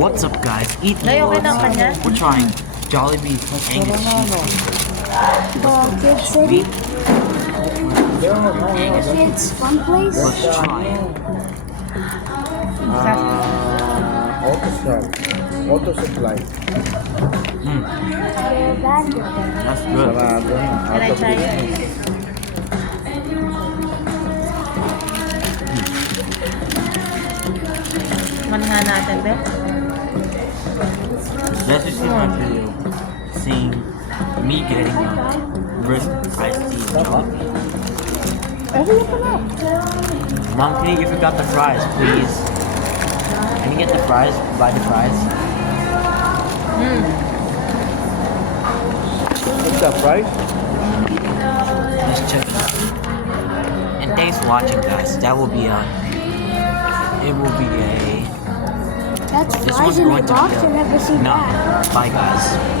What's up, guys? Ethan Ay, okay Lords. lang kanya. We're trying Jollibees Angus cheese. Kid City? Angus. Kids Fun Place? Let's try it. Auto supply. That's good. Can I try it? Man nga natin, be. Let's just see my video. Seeing me getting a brisk iced tea and coffee. Mom, can you give me the fries, please? Can you get the fries? Buy the fries. What's that price? Let's check it out. And thanks for watching, guys. That will be it will be a. That's This fries one's in a going to box. be I've never seen no. that. Bye, guys.